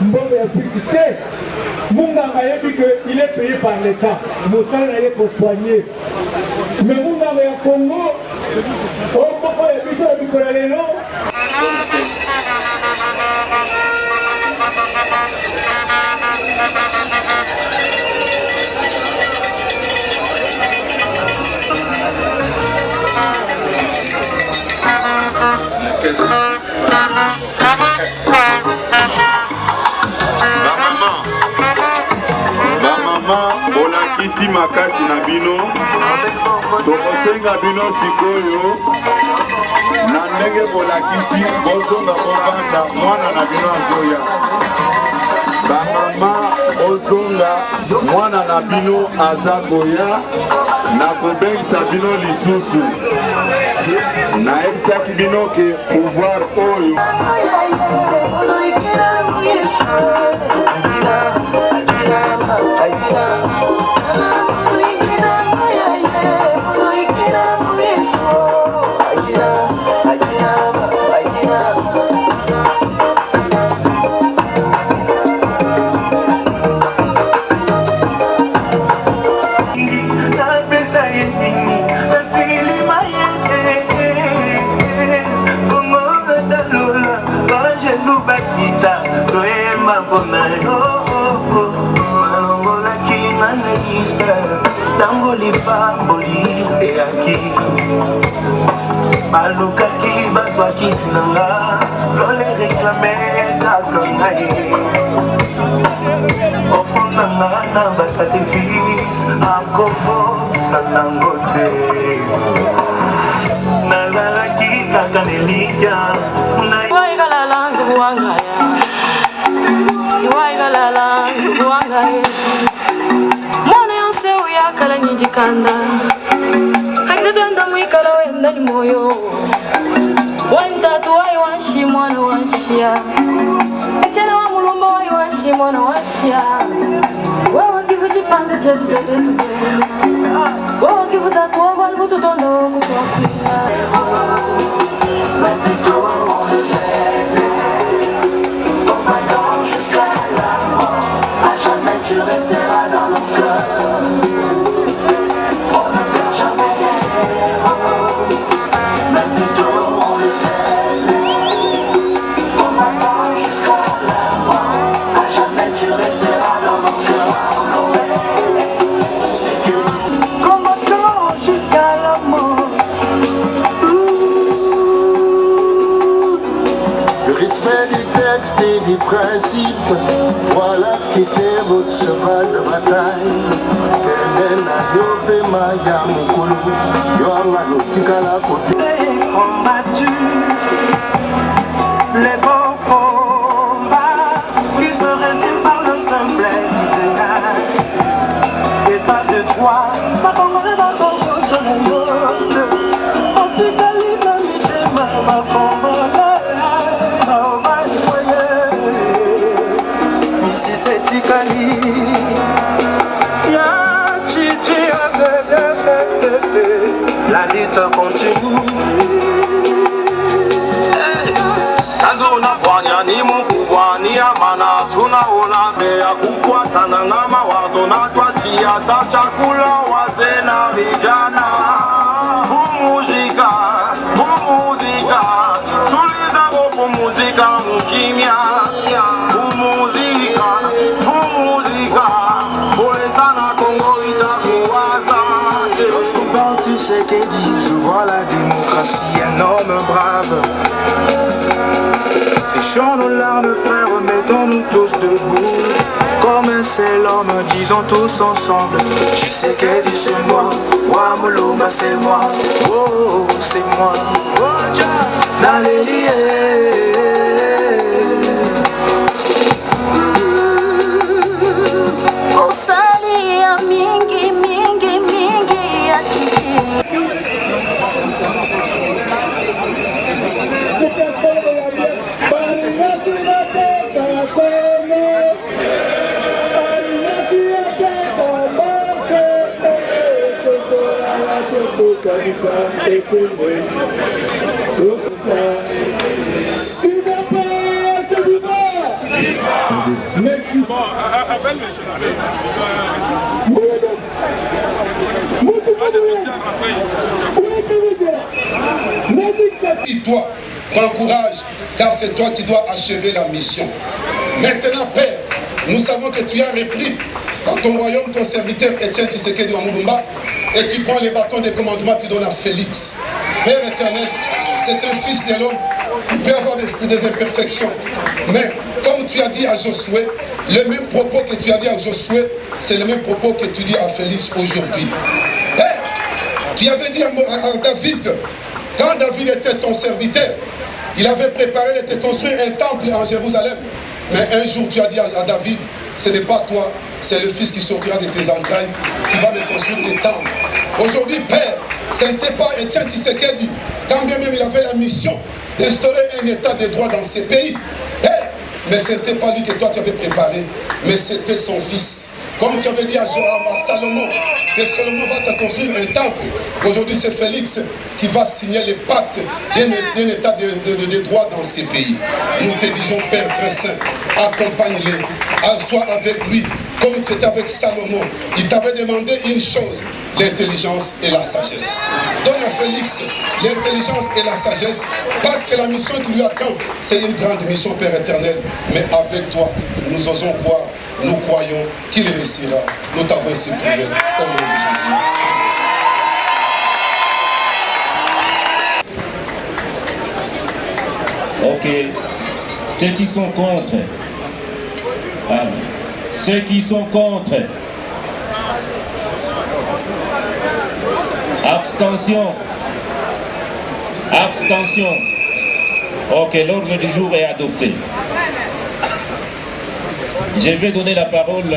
Mbongo ya publicité, Munganga a dit qu'il est payé par l'État. Moussa est pour soigner. Mais Munganga ya Congo, au moment où il y a du Colorado, Bolakisi makasi na bino tokosenga bino sikoyo na ndenge bolakisi bozonga kovanda mwana na bino azoya bamama ozonga mwana na bino aza koya na kobengisa bino lisusu nayebisaki bino ke pouvoir oyo tango lipamboli eyaki balukaki bazwaki tinanga lole reklame kaka ngai ofondanga na basacrifice akobosa nango te nazalaki kaka nelikya iwaikalala nzubuwangaya iwaikalala nzubuwangaya kala nyijikanda hakizatanda mwikala wenda ni moyo wantatu wai washi mwana washia echana wa mulumba wai washi mwana washia wewe kivu chipande chetu chetu wewe kivu tatu wa walbu tutondo kutuwakwina tu resteras dans nos cœurs. On ne perd jamais les héros. Même plutôt on le fait. On m'attend jusqu'à la mort. À jamais tu resteras dans nos cœurs. C'est que qu'on m'attend jusqu'à la mort. Le respect du texte et des principes, voilà ce qui était votre cheval de bataille. Combattu les bons combats qui se résument par le simple idéal. État de droit, ma Congolais, ma Congolais, je me monte. Anti-Cali, ma mité, ma Congolais, ma Congolais. Ici c'est Ticali. La lutte continue. Nazona fanya ni mkubwa ni amana tunaona mbea kufuatana na mawazo na twachia sa chakula wazee na vijana. Humuzika, humuzika, tuliza kupumuzika mkimya. Humuzika, humuzika, pole sana Kongo itakuwaza. Tshisekedi, je vois la démocratie, un homme brave. Séchons nos larmes, frères, mettons-nous tous debout. Comme un seul homme, disons tous ensemble. Tshisekedi, c'est moi. Wamuluma, c'est moi. Oh, c'est moi. Nalélié. Mingi, mingi, mingi ya chichi. Merci. Bon, appelle monsieur l'abbé. Moi, je te tiens après ici. Et toi, prends courage, car c'est toi qui dois achever la mission. Maintenant, Père, nous savons que tu as repris dans ton royaume ton serviteur Étienne Tshisekedi Wamulumba, et tu prends les bâtons des commandements, tu donnes à Félix. Père éternel, c'est un fils de l'homme, il peut avoir des imperfections. Mais comme tu as dit à Josué, le même propos que tu as dit à Josué, c'est le même propos que tu dis à Félix aujourd'hui. Père, tu avais dit à David, quand David était ton serviteur, il avait préparé de te construire un temple en Jérusalem. Mais un jour tu as dit à David, ce n'est pas toi, c'est le fils qui sortira de tes entrailles qui va me construire le temple. Aujourd'hui, Père, ce n'était pas Étienne Tshisekedi, quand bien même il avait la mission d'instaurer un état de droit dans ces pays. Père, mais ce n'était pas lui que toi tu avais préparé, mais c'était son fils. Comme tu avais dit à Salomon, que Salomon va te construire un temple. Aujourd'hui, c'est Félix qui va signer le pacte d'un état de droit dans ces pays. Nous te disons, Père très saint, accompagne-les, sois avec lui, comme tu étais avec Salomon. Il t'avait demandé une chose, l'intelligence et la sagesse. Donne à Félix l'intelligence et la sagesse, parce que la mission qui lui attend, c'est une grande mission, Père éternel. Mais avec toi, nous osons croire. Nous croyons qu'il réussira. Nous t'avons ainsi prié au nom de Ok. Jésus. Ceux qui sont contre. Ceux qui sont contre. Abstention. Abstention. Ok, l'ordre du jour est adopté. Je vais donner la parole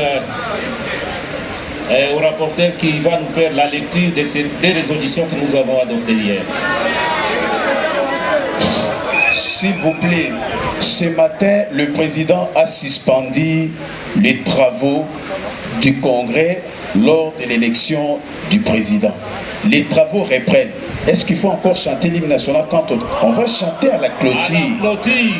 au rapporteur qui va nous faire la lecture de ces deux résolutions que nous avons adoptées hier. S'il vous plaît, ce matin, le président a suspendu les travaux du Congrès lors de l'élection du président. Les travaux reprennent. Est-ce qu'il faut encore chanter l'hymne national quand on va chanter à la clôture? À la clôture.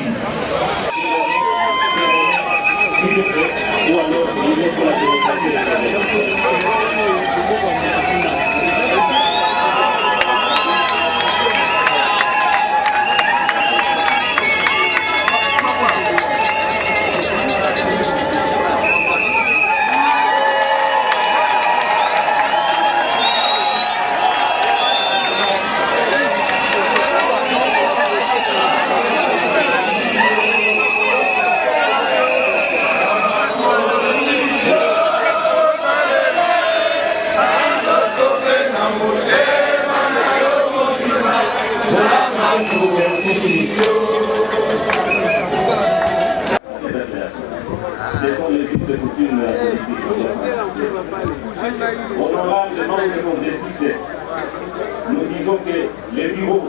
Nous disons que le bureau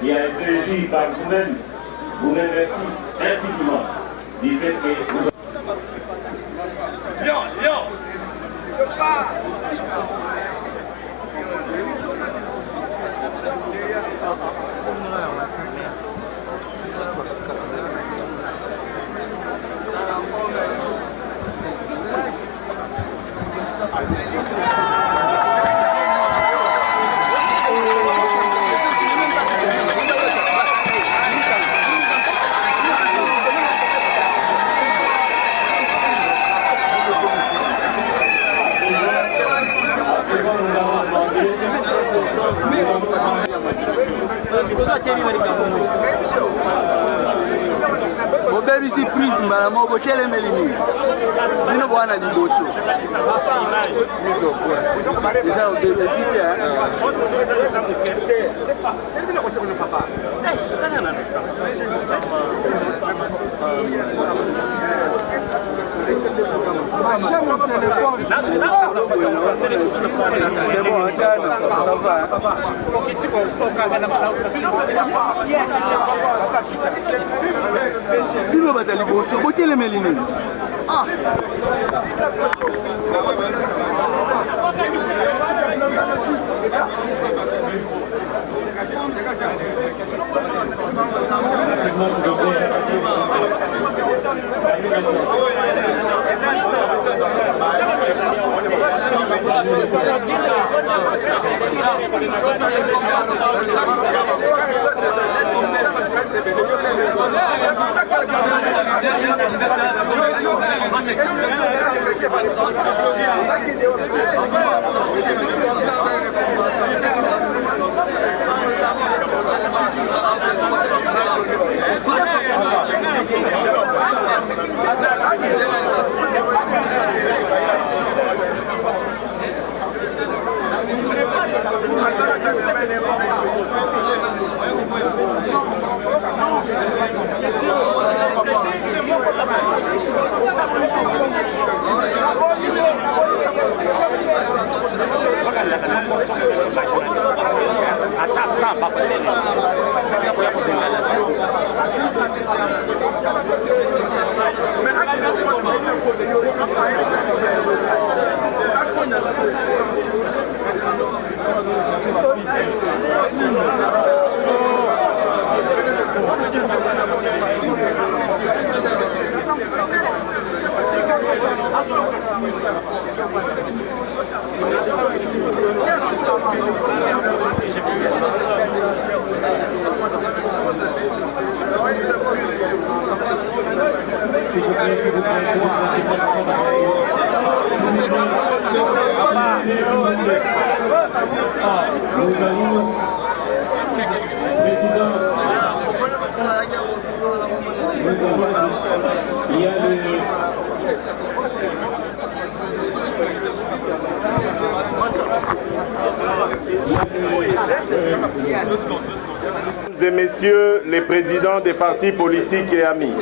qui a été élu par vous-même, vous remercie infiniment du fait que vous... Obebisi prise mbala moko keleme limi bino bwana liboso eza obebesite Machin mon téléphone. C'est bon, ça va. Bino batali boso, boteleme lini. Ah. Mesdames et messieurs les présidents des partis politiques et amis,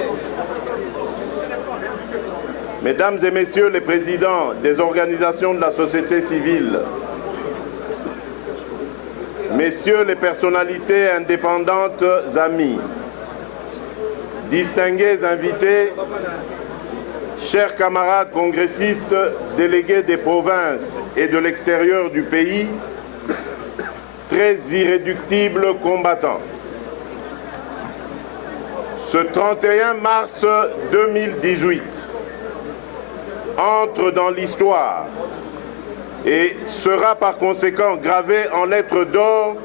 Mesdames et messieurs les présidents des organisations de la société civile, Messieurs les personnalités indépendantes amis, distingués invités, chers camarades congressistes, délégués des provinces et de l'extérieur du pays, très irréductibles combattants. Ce 31 mars 2018 entre dans l'histoire et sera par conséquent gravé en lettres d'or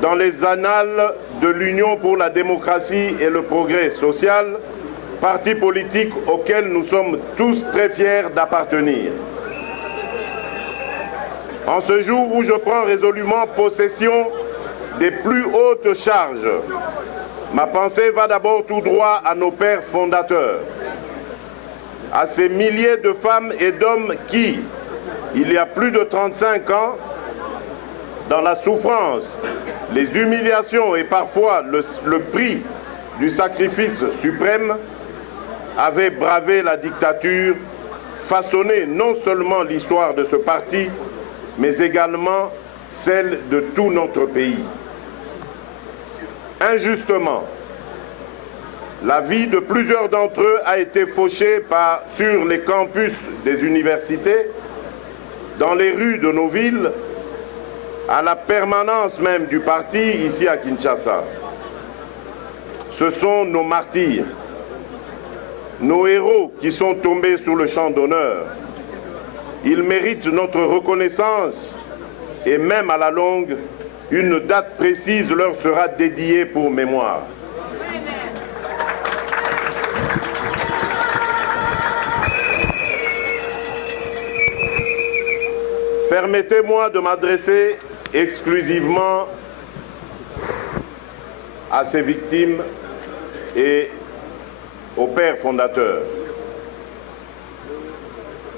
dans les annales de l'Union pour la démocratie et le progrès social, parti politique auquel nous sommes tous très fiers d'appartenir. En ce jour où je prends résolument possession des plus hautes charges, ma pensée va d'abord tout droit à nos pères fondateurs, à ces milliers de femmes et d'hommes qui, il y a plus de 35 ans, dans la souffrance, les humiliations et parfois le prix du sacrifice suprême, avaient bravé la dictature, façonné non seulement l'histoire de ce parti, mais également celle de tout notre pays. Injustement, la vie de plusieurs d'entre eux a été fauchée sur les campus des universités, dans les rues de nos villes, à la permanence même du parti ici à Kinshasa. Ce sont nos martyrs, nos héros qui sont tombés sur le champ d'honneur. Ils méritent notre reconnaissance et même à la longue, une date précise leur sera dédiée pour mémoire. Permettez-moi de m'adresser exclusivement à ces victimes et aux pères fondateurs.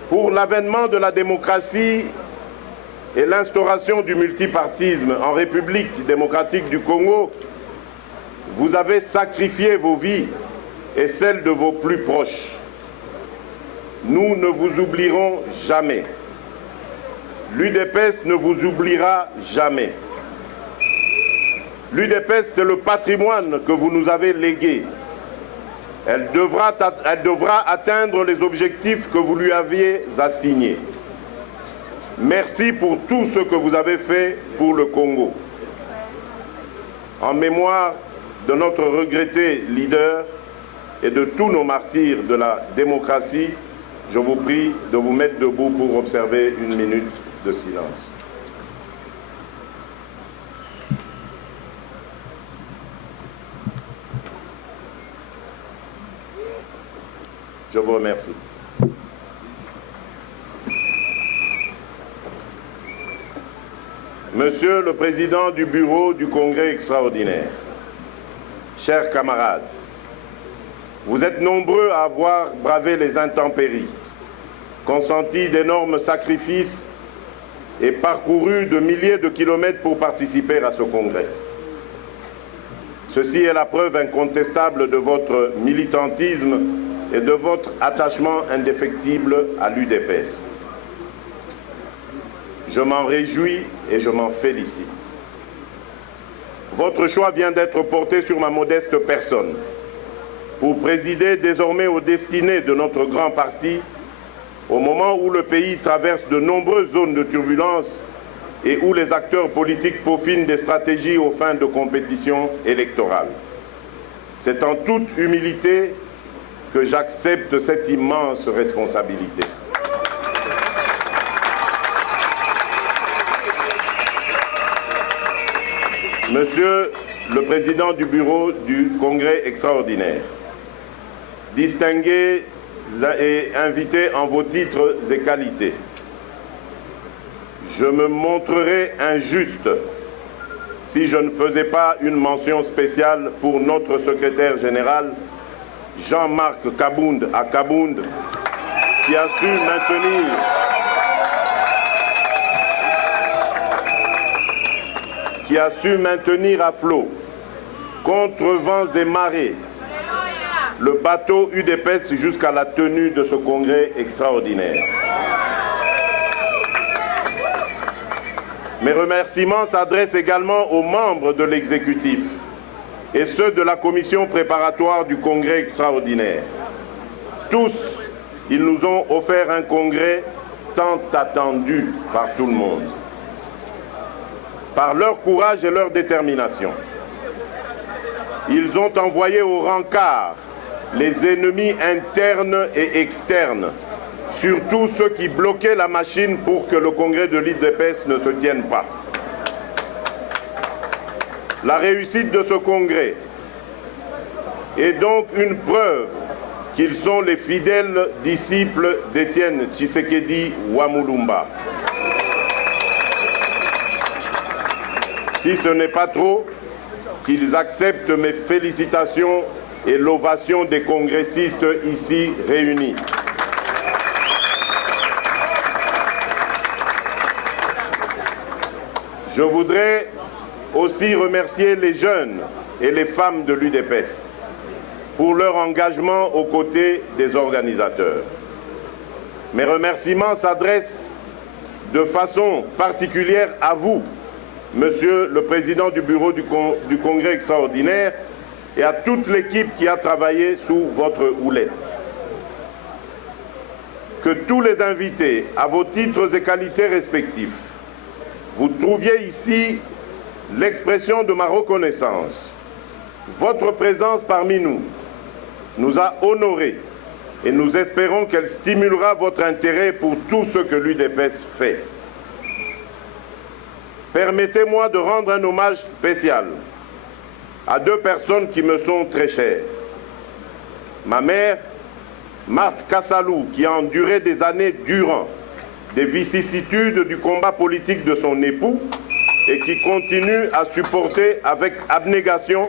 Pour l'avènement de la démocratie et l'instauration du multipartisme en République démocratique du Congo, vous avez sacrifié vos vies et celles de vos plus proches. Nous ne vous oublierons jamais. L'UDPS ne vous oubliera jamais. L'UDPS, c'est le patrimoine que vous nous avez légué. Elle devra atteindre les objectifs que vous lui aviez assignés. Merci pour tout ce que vous avez fait pour le Congo. en mémoire de notre regretté leader et de tous nos martyrs de la démocratie, je vous prie de vous mettre debout pour observer une minute de silence. Je vous remercie. Monsieur le Président du Bureau du Congrès extraordinaire, chers camarades, vous êtes nombreux à avoir bravé les intempéries, consenti d'énormes sacrifices et parcouru de milliers de kilomètres pour participer à ce congrès. Ceci est la preuve incontestable de votre militantisme et de votre attachement indéfectible à l'UDPS. Je m'en réjouis et je m'en félicite. Votre choix vient d'être porté sur ma modeste personne pour présider désormais aux destinées de notre grand parti au moment où le pays traverse de nombreuses zones de turbulence et où les acteurs politiques peaufinent des stratégies aux fins de compétition électorale. C'est en toute humilité que j'accepte cette immense responsabilité. Monsieur le Président du Bureau du Congrès extraordinaire, distingués et invités en vos titres et qualités, je me montrerais injuste si je ne faisais pas une mention spéciale pour notre secrétaire général, Jean-Marc Kabound à Kabound, qui a su maintenir à flot, contre vents et marées, le bateau UDPS jusqu'à la tenue de ce congrès extraordinaire. Mes remerciements s'adressent également aux membres de l'exécutif et ceux de la commission préparatoire du congrès extraordinaire. Tous, ils nous ont offert un congrès tant attendu par tout le monde. Par leur courage et leur détermination, ils ont envoyé au rencard les ennemis internes et externes, surtout ceux qui bloquaient la machine pour que le congrès de l'UDPS ne se tienne pas. La réussite de ce congrès est donc une preuve qu'ils sont les fidèles disciples d'Étienne Tshisekedi Wamulumba. Si ce n'est pas trop, qu'ils acceptent mes félicitations et l'ovation des congressistes ici réunis. Je voudrais aussi remercier les jeunes et les femmes de l'UDPS pour leur engagement aux côtés des organisateurs. Mes remerciements s'adressent de façon particulière à vous, Monsieur le Président du Bureau du Congrès extraordinaire, et à toute l'équipe qui a travaillé sous votre houlette. Que tous les invités, à vos titres et qualités respectifs, vous trouviez ici l'expression de ma reconnaissance. Votre présence parmi nous a honorés et nous espérons qu'elle stimulera votre intérêt pour tout ce que l'UDPS fait. Permettez-moi de rendre un hommage spécial à deux personnes qui me sont très chères. Ma mère, Marthe Kassalou, qui a enduré des années durant des vicissitudes du combat politique de son époux et qui continue à supporter avec abnégation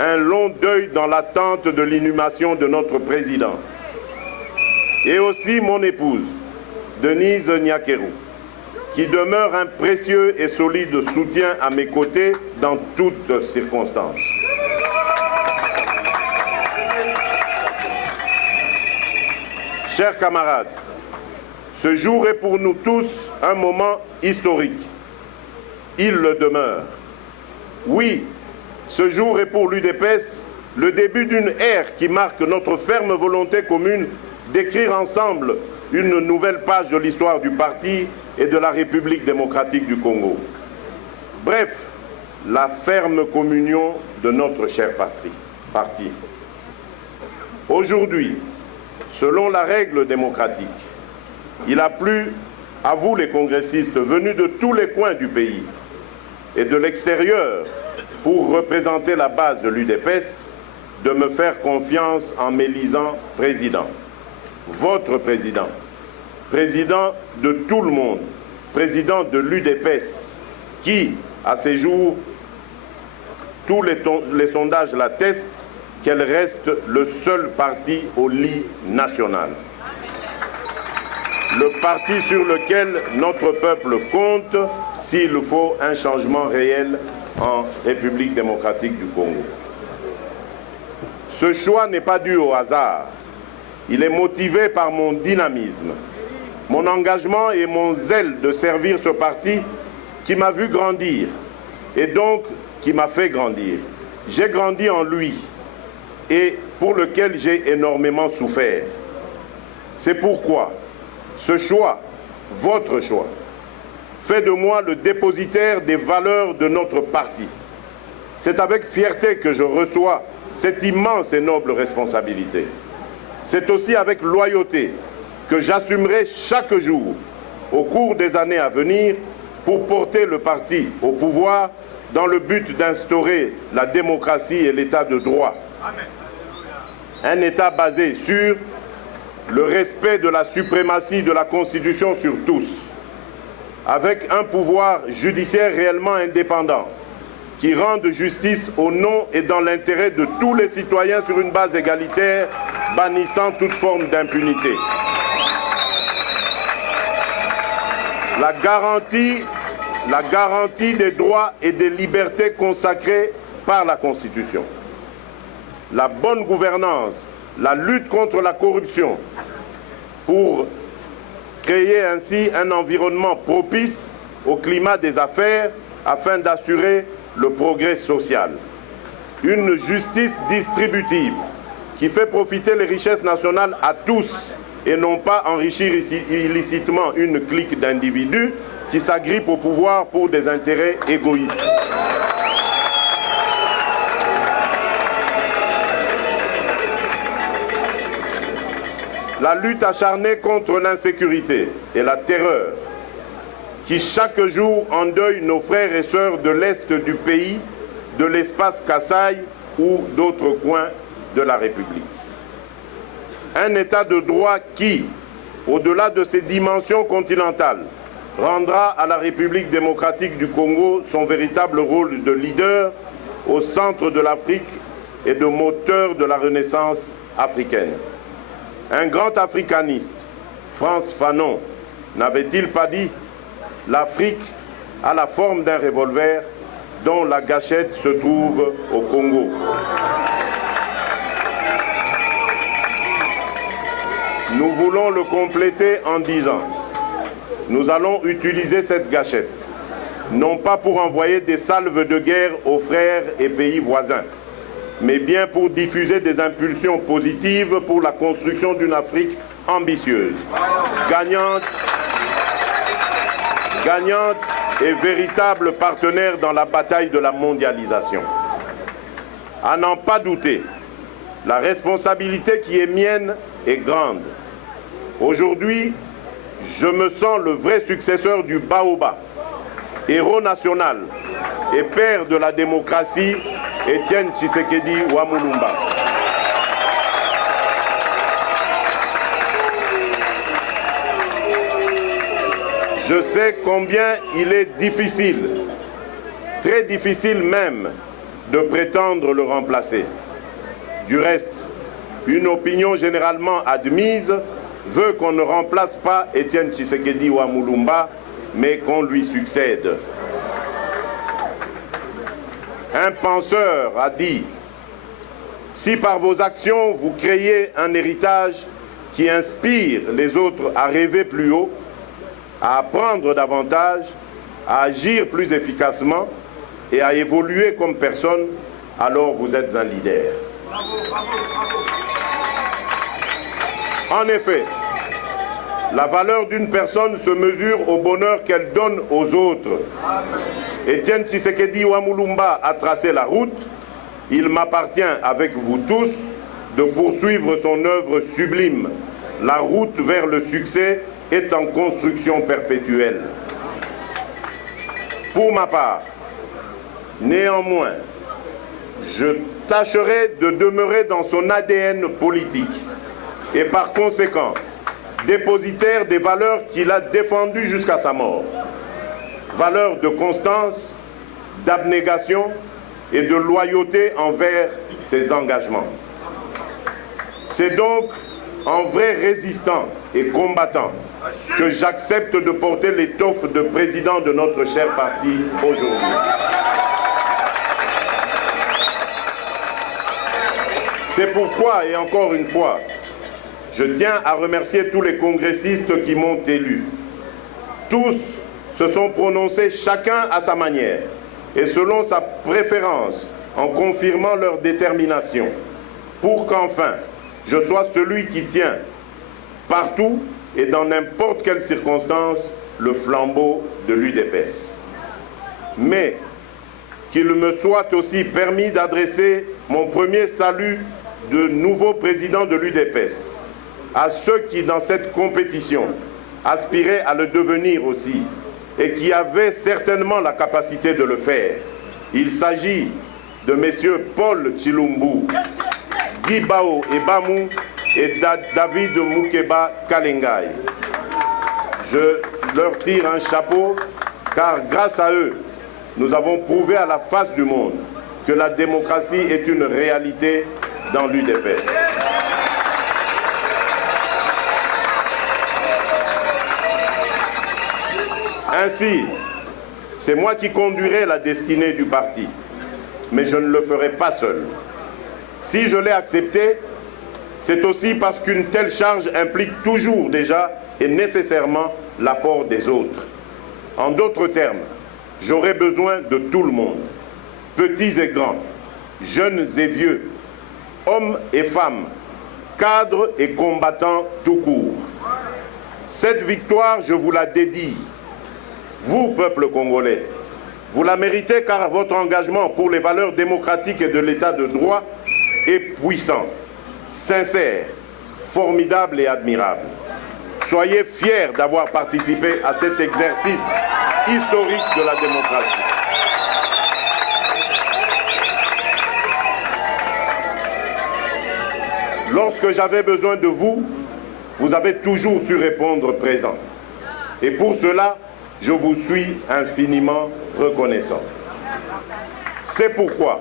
un long deuil dans l'attente de l'inhumation de notre président. Et aussi mon épouse, Denise Nyakeru, qui demeure un précieux et solide soutien à mes côtés dans toutes circonstances. Chers camarades, ce jour est pour nous tous un moment historique. Il le demeure. Oui, ce jour est pour l'UDPS le début d'une ère qui marque notre ferme volonté commune d'écrire ensemble une nouvelle page de l'histoire du parti et de la République démocratique du Congo. Bref, la ferme communion de notre cher parti. Aujourd'hui, selon la règle démocratique, il a plu à vous les congressistes venus de tous les coins du pays et de l'extérieur pour représenter la base de l'UDPS de me faire confiance en m'élisant président. Votre président, président de tout le monde, président de l'UDPS, qui, à ces jours, tous les sondages l'attestent, qu'elle reste le seul parti au lit national. Le parti sur lequel notre peuple compte s'il faut un changement réel en République démocratique du Congo. Ce choix n'est pas dû au hasard. Il est motivé par mon dynamisme, mon engagement et mon zèle de servir ce parti qui m'a vu grandir et donc qui m'a fait grandir. J'ai grandi en lui et pour lequel j'ai énormément souffert. C'est pourquoi ce choix, votre choix, fait de moi le dépositaire des valeurs de notre parti. C'est avec fierté que je reçois cette immense et noble responsabilité. C'est aussi avec loyauté que j'assumerai chaque jour, au cours des années à venir, pour porter le parti au pouvoir dans le but d'instaurer la démocratie et l'état de droit. Un état basé sur le respect de la suprématie de la Constitution sur tous, avec un pouvoir judiciaire réellement indépendant, qui rende justice au nom et dans l'intérêt de tous les citoyens sur une base égalitaire, bannissant toute forme d'impunité. La garantie des droits et des libertés consacrés par la Constitution. La bonne gouvernance, la lutte contre la corruption, pour créer ainsi un environnement propice au climat des affaires afin d'assurer le progrès social. Une justice distributive qui fait profiter les richesses nationales à tous et non pas enrichir illicitement une clique d'individus qui s'agrippent au pouvoir pour des intérêts égoïstes. La lutte acharnée contre l'insécurité et la terreur qui chaque jour endeuille nos frères et sœurs de l'Est du pays, de l'espace Kasaï ou d'autres coins de la République. Un état de droit qui, au-delà de ses dimensions continentales, rendra à la République démocratique du Congo son véritable rôle de leader au centre de l'Afrique et de moteur de la Renaissance africaine. Un grand africaniste, Frantz Fanon, n'avait-il pas dit « L'Afrique a la forme d'un revolver dont la gâchette se trouve au Congo ». Nous voulons le compléter en disant « Nous allons utiliser cette gâchette, non pas pour envoyer des salves de guerre aux frères et pays voisins, mais bien pour diffuser des impulsions positives pour la construction d'une Afrique ambitieuse, gagnante et véritable partenaire dans la bataille de la mondialisation. À n'en pas douter, la responsabilité qui est mienne est grande. Aujourd'hui, je me sens le vrai successeur du Baoba, héros national et père de la démocratie, Étienne Tshisekedi Wamulumba. Je sais combien il est difficile, très difficile même, de prétendre le remplacer. Du reste, une opinion généralement admise veut qu'on ne remplace pas Étienne Tshisekedi Wamulumba, mais qu'on lui succède. Un penseur a dit « Si par vos actions vous créez un héritage qui inspire les autres à rêver plus haut, à apprendre davantage, à agir plus efficacement et à évoluer comme personne, alors vous êtes un leader. » En effet, La valeur d'une personne se mesure au bonheur qu'elle donne aux autres. Étienne Tshisekedi Wamulumba a tracé la route. Il m'appartient, avec vous tous, de poursuivre son œuvre sublime. La route vers le succès est en construction perpétuelle. Pour ma part, néanmoins, je tâcherai de demeurer dans son ADN politique et par conséquent dépositaire des valeurs qu'il a défendues jusqu'à sa mort. Valeurs de constance, d'abnégation et de loyauté envers ses engagements. C'est donc en vrai résistant et combattant que j'accepte de porter l'étoffe de président de notre cher parti aujourd'hui. C'est pourquoi, et encore une fois, je tiens à remercier tous les congressistes qui m'ont élu. Tous se sont prononcés chacun à sa manière et selon sa préférence, en confirmant leur détermination, pour qu'enfin je sois celui qui tient partout et dans n'importe quelle circonstance le flambeau de l'UDPS. Mais qu'il me soit aussi permis d'adresser mon premier salut de nouveau président de l'UDPS à ceux qui, dans cette compétition, aspiraient à le devenir aussi et qui avaient certainement la capacité de le faire. Il s'agit de messieurs Paul Tshilumbu, Guy Bao et Bamou et David Moukeba Kalengai. Je leur tire un chapeau car grâce à eux, nous avons prouvé à la face du monde que la démocratie est une réalité dans l'UDPS. Ainsi, c'est moi qui conduirai la destinée du parti, mais je ne le ferai pas seul. Si je l'ai accepté, c'est aussi parce qu'une telle charge implique toujours déjà et nécessairement l'apport des autres. En d'autres termes, j'aurai besoin de tout le monde, petits et grands, jeunes et vieux, hommes et femmes, cadres et combattants tout court. Cette victoire, je vous la dédie. Vous, peuple congolais, vous la méritez car votre engagement pour les valeurs démocratiques et de l'état de droit est puissant, sincère, formidable et admirable. Soyez fiers d'avoir participé à cet exercice historique de la démocratie. Lorsque j'avais besoin de vous, vous avez toujours su répondre présent. Et pour cela, je vous suis infiniment reconnaissant. C'est pourquoi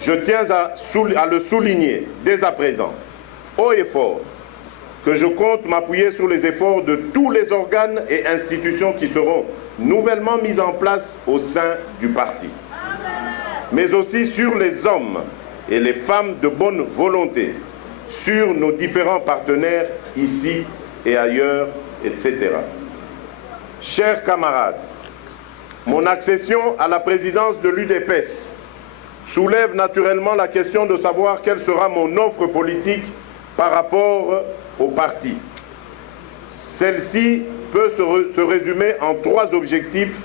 je tiens à le souligner dès à présent, haut et fort, que je compte m'appuyer sur les efforts de tous les organes et institutions qui seront nouvellement mis en place au sein du parti, mais aussi sur les hommes et les femmes de bonne volonté, sur nos différents partenaires ici et ailleurs, etc. Chers camarades, mon accession à la présidence de l'UDPS soulève naturellement la question de savoir quelle sera mon offre politique par rapport au parti. Celle-ci peut se résumer en 3 objectifs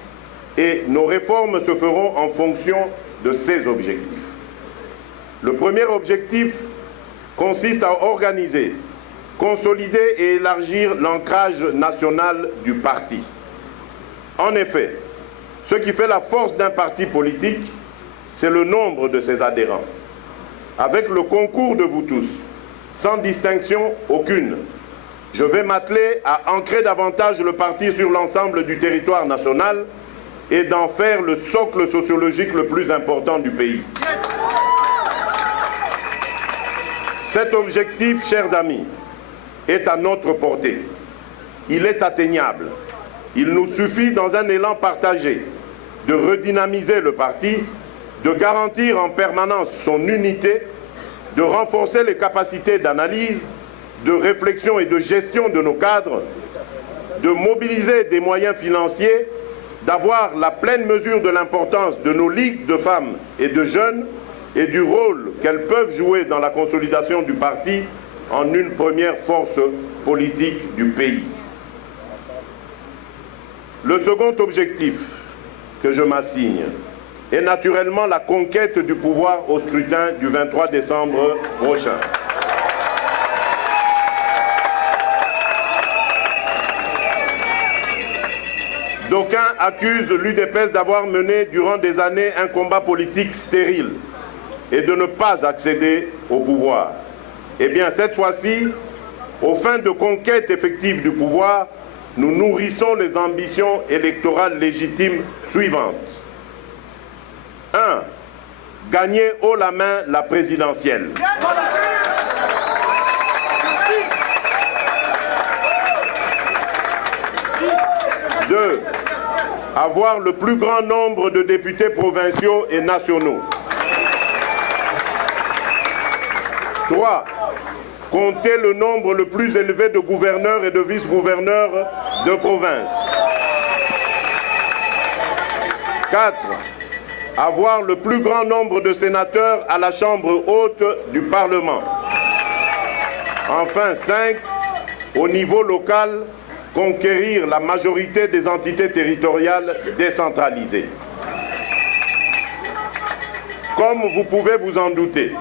et nos réformes se feront en fonction de ces objectifs. Le premier objectif consiste à organiser, consolider et élargir l'ancrage national du parti. En effet, ce qui fait la force d'un parti politique, c'est le nombre de ses adhérents. Avec le concours de vous tous, sans distinction aucune, je vais m'atteler à ancrer davantage le parti sur l'ensemble du territoire national et d'en faire le socle sociologique le plus important du pays. Cet objectif, chers amis, est à notre portée. Il est atteignable. Il nous suffit, dans un élan partagé, de redynamiser le parti, de garantir en permanence son unité, de renforcer les capacités d'analyse, de réflexion et de gestion de nos cadres, de mobiliser des moyens financiers, d'avoir la pleine mesure de l'importance de nos ligues de femmes et de jeunes et du rôle qu'elles peuvent jouer dans la consolidation du parti en une première force politique du pays. Le second objectif que je m'assigne est naturellement la conquête du pouvoir au scrutin du 23 décembre prochain. D'aucuns accusent l'UDPS d'avoir mené durant des années un combat politique stérile et de ne pas accéder au pouvoir. Eh bien, cette fois-ci, aux fins de conquête effective du pouvoir, nous nourrissons les ambitions électorales légitimes suivantes. 1. Gagner haut la main la présidentielle. 2. Avoir le plus grand nombre de députés provinciaux et nationaux. 3. Compter le nombre le plus élevé de gouverneurs et de vice-gouverneurs de province. 4. Avoir le plus grand nombre de sénateurs à la Chambre haute du Parlement. Enfin, 5. Au niveau local, conquérir la majorité des entités territoriales décentralisées. Comme vous pouvez vous en douter,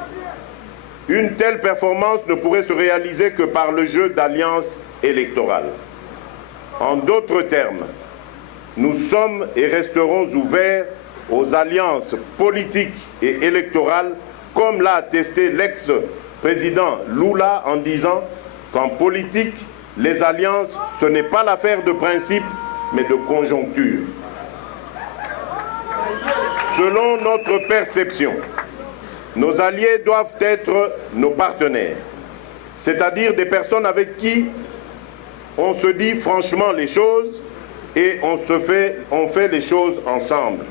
une telle performance ne pourrait se réaliser que par le jeu d'alliances électorales. En d'autres termes, nous sommes et resterons ouverts aux alliances politiques et électorales, comme l'a attesté l'ex-président Lula en disant qu'en politique, les alliances, ce n'est pas l'affaire de principe, mais de conjoncture. Selon notre perception, nos alliés doivent être nos partenaires, c'est-à-dire des personnes avec qui on se dit franchement les choses et on fait les choses ensemble.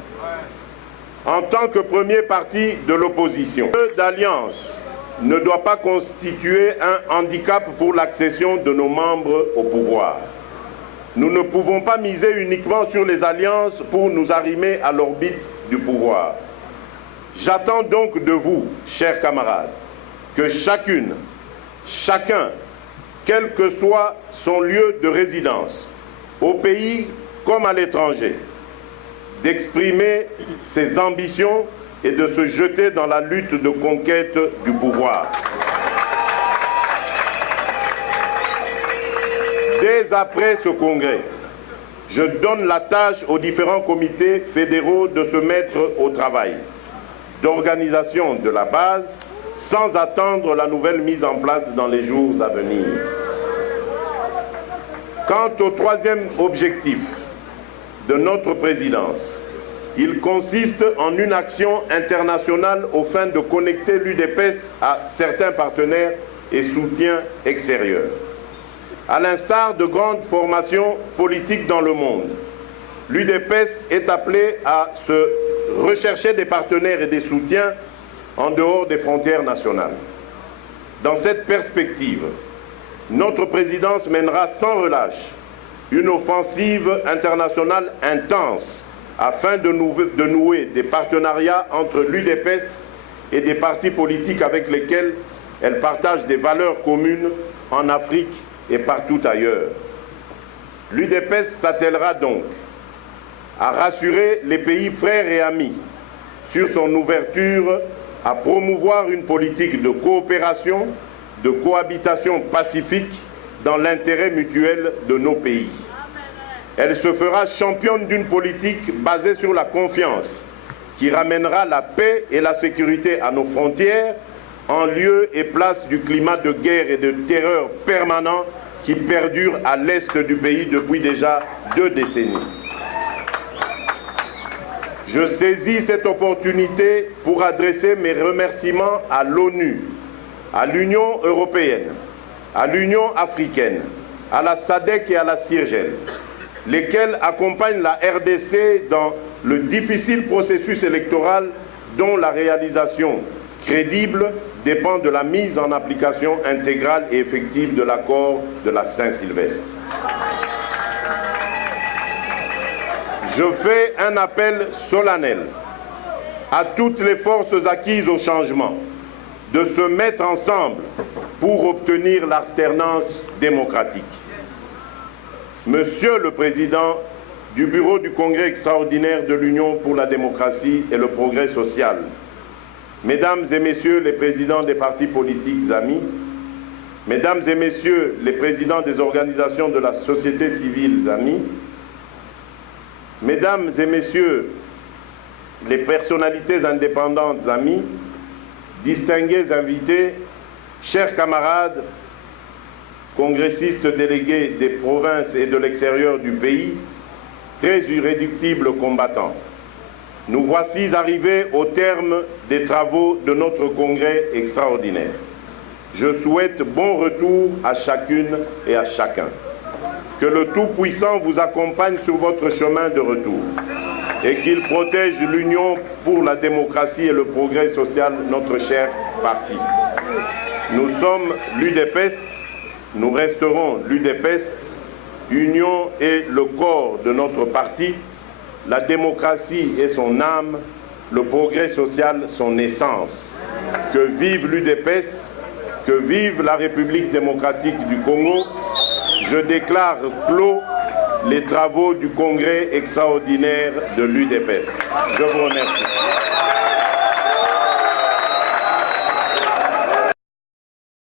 En tant que premier parti de l'opposition, le jeu d'alliance ne doit pas constituer un handicap pour l'accession de nos membres au pouvoir. Nous ne pouvons pas miser uniquement sur les alliances pour nous arrimer à l'orbite du pouvoir. J'attends donc de vous, chers camarades, que chacune, chacun, quel que soit son lieu de résidence, au pays comme à l'étranger, d'exprimer ses ambitions et de se jeter dans la lutte de conquête du pouvoir. Dès après ce congrès, je donne la tâche aux différents comités fédéraux de se mettre au travail d'organisation de la base sans attendre la nouvelle mise en place dans les jours à venir. Quant au troisième objectif de notre présidence, il consiste en une action internationale aux fins de connecter l'UDPS à certains partenaires et soutiens extérieurs. À l'instar de grandes formations politiques dans le monde, l'UDPS est appelée à se rechercher des partenaires et des soutiens en dehors des frontières nationales. Dans cette perspective, notre présidence mènera sans relâche une offensive internationale intense afin de nouer des partenariats entre l'UDPS et des partis politiques avec lesquels elle partage des valeurs communes en Afrique et partout ailleurs. L'UDPS s'attellera donc à rassurer les pays frères et amis sur son ouverture à promouvoir une politique de coopération, de cohabitation pacifique dans l'intérêt mutuel de nos pays. Elle se fera championne d'une politique basée sur la confiance qui ramènera la paix et la sécurité à nos frontières en lieu et place du climat de guerre et de terreur permanent qui perdure à l'est du pays depuis déjà 2 décennies. Je saisis cette opportunité pour adresser mes remerciements à l'ONU, à l'Union européenne, à l'Union africaine, à la SADC et à la CIRGEL, lesquels accompagnent la RDC dans le difficile processus électoral dont la réalisation crédible dépend de la mise en application intégrale et effective de l'accord de la Saint-Sylvestre. Je fais un appel solennel à toutes les forces acquises au changement, de se mettre ensemble pour obtenir l'alternance démocratique. Monsieur le Président du Bureau du Congrès extraordinaire de l'Union pour la démocratie et le progrès social, Mesdames et Messieurs les présidents des partis politiques amis, Mesdames et Messieurs les présidents des organisations de la société civile amis, Mesdames et Messieurs les personnalités indépendantes amis, distingués invités, chers camarades, congressistes délégués des provinces et de l'extérieur du pays, très irréductibles combattants. Nous voici arrivés au terme des travaux de notre congrès extraordinaire. Je souhaite bon retour à chacune et à chacun. Que le Tout-Puissant vous accompagne sur votre chemin de retour et qu'il protège l'Union pour la démocratie et le progrès social, notre cher parti. Nous sommes l'UDPS, nous resterons l'UDPS. Union est le corps de notre parti, la démocratie est son âme, le progrès social son essence. Que vive l'UDPS, que vive la République démocratique du Congo. Je déclare clos les travaux du congrès extraordinaire de l'UDPS. Je vous remercie.